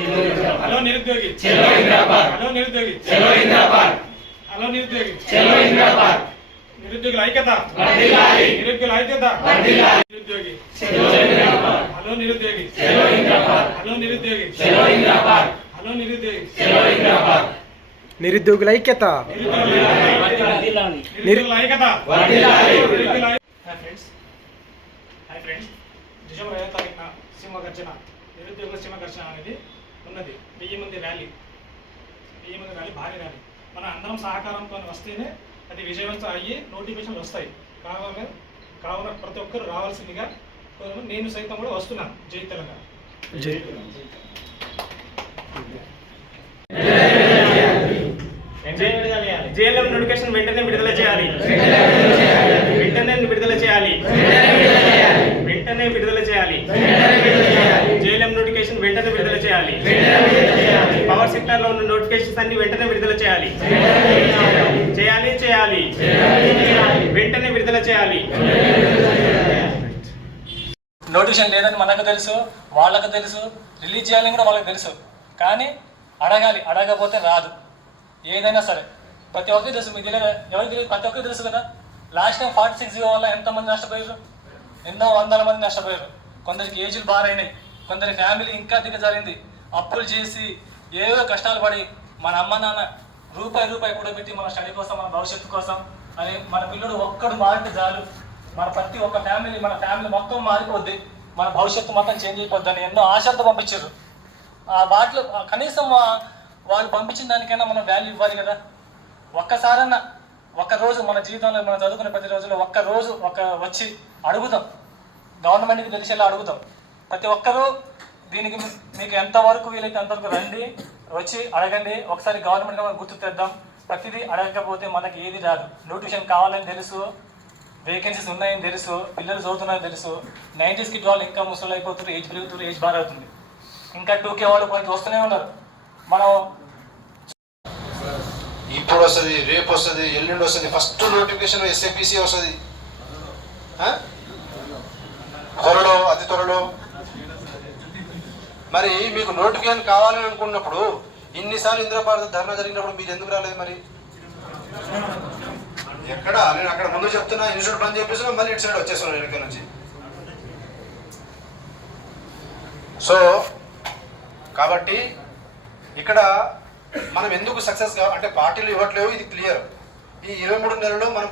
Hello నిరుద్యోగి hello నిరుద్యోగి hello నిరుద్యోగి నిరుద్యోగుల ఐక్యత నిరుద్యోగుల ఐక్యత నిరుద్యోగి హలో నిరుద్యోగి హలో నిరుద్యోగి హలో నిరుద్యోగి నిరుద్యోగుల ఐక్యత నిరుద్యోగుల ఐక్యత. హాయ్ ఫ్రెండ్స్, డిసెంబర్ 5వ తారీఖున సింహగర్జన నిరుద్యోగుల సింహగర్జన అనేది ఉన్నది. 1000 మంది ర్యాలీ, భారీ ర్యాలీ. మన అందరం సహకారంతో వస్తేనే అది విజయవంతం అయ్యి నోటిఫికేషన్లు వస్తాయి. కావున ప్రతి ఒక్కరు రావాల్సిందిగా నేను సైతం కూడా వస్తున్నాను. జై తెలంగాణ. జేఎల్ఎం నోటిఫికేషన్ వెంటనే విడుదల చేయాలి. జేఎల్ఎం నోటిఫికేషన్ వెంటనే విడుదల చేయాలి. పవర్ సెక్టార్ లో ఉన్న నోటిఫికేషన్స్ అన్ని వెంటనే విడుదల చేయాలి. వెంటనే విడుదల చేయాలి. నోటిఫికేషన్ లేదని మనకు తెలుసు, వాళ్ళకు తెలుసు, రిలీజ్ చేయాలని కూడా వాళ్ళకి తెలుసు. కానీ అడగాలి, అడగకపోతే రాదు. ఏదైనా సరే ప్రతి ఒక్కరికి తెలుసు. మీకు తెలియదు, ఎవరికి తెలియదు, ప్రతి ఒక్కరికి తెలుసు కదా. లాస్ట్ టైం 46 వల్ల ఎంతమంది నష్టపోయారు? ఎన్నో వందల మంది నష్టపోయారు. కొందరికి ఏజ్లు బారైనాయి, కొందరి ఫ్యామిలీ ఇంకా దిగజారింది. అప్పులు చేసి ఏవో కష్టాలు పడి మన అమ్మ నాన్న రూపాయి కూడా పెట్టి మన స్టడీ కోసం, మన భవిష్యత్తు కోసం అని మన పిల్లడు ఒక్కడు మారితే చాలు, మన ప్రతి ఒక్క మన ఫ్యామిలీ మొత్తం మారిపోద్ది, మన భవిష్యత్తు మొత్తం చేంజ్ అయిపోద్దని ఎన్నో ఆశలతో పంపించారు. వాటిలో కనీసం వాళ్ళు పంపించిన దానికైనా మనం వాల్యూ ఇవ్వాలి కదా. ఒక్కసారన్నా ఒక్కరోజు మన జీవితంలో మనం చదువుకునే ప్రతి రోజుల్లో ఒక్కరోజు వచ్చి అడుగుదాం, గవర్నమెంట్కి తెలిసేలా అడుగుదాం. ప్రతి ఒక్కరూ దీనికి మీకు ఎంతవరకు వీలైతే అంతవరకు రండి, వచ్చి అడగండి. ఒకసారి గవర్నమెంట్ మనం గుర్తు తెద్దాం. ప్రతిదీ అడగకపోతే మనకి ఏది రాదు. నోటిఫికేషన్ కావాలని తెలుసు, వేకెన్సీస్ ఉన్నాయని తెలుసు, పిల్లలు చదువుతున్నారని తెలుసు. 90s కిడ్ వాళ్ళు ఇంకా ముసలు అయిపోతున్నారు, ఏజ్ పెరుగుతున్నారు, ఏజ్ బార్ అవుతుంది. ఇంకా 2K వాళ్ళు కొంచెం వస్తూనే ఉన్నారు. మనం ఇప్పుడు వస్తుంది, రేపు వస్తుంది, ఎల్లుండి వస్తుంది. ఫస్ట్ నోటిఫికేషన్ SAPC వస్తుంది త్వరలో, అతి త్వరలో. మరి మీకు నోటిఫికేషన్ కావాలని అనుకున్నప్పుడు ఇన్నిసార్లు ఇంద్రపార్త ధర్నా జరిగినప్పుడు మీరు ఎందుకు రాలేదు? మరి ఎక్కడ? నేను అక్కడ ముందు చెప్తున్నా, ఇన్స్టిట్యూట్ బంద్ చేపిస్తున్నా, మళ్ళీ ఇటు సైడ్ వచ్చేస్తున్నాను వెనక నుంచి. సో కాబట్టి ఇక్కడ మనం ఎందుకు సక్సెస్ అంటే పార్టీలు ఇవ్వట్లేవు, ఇది క్లియర్. ఈ 23 నెలల్లో మనం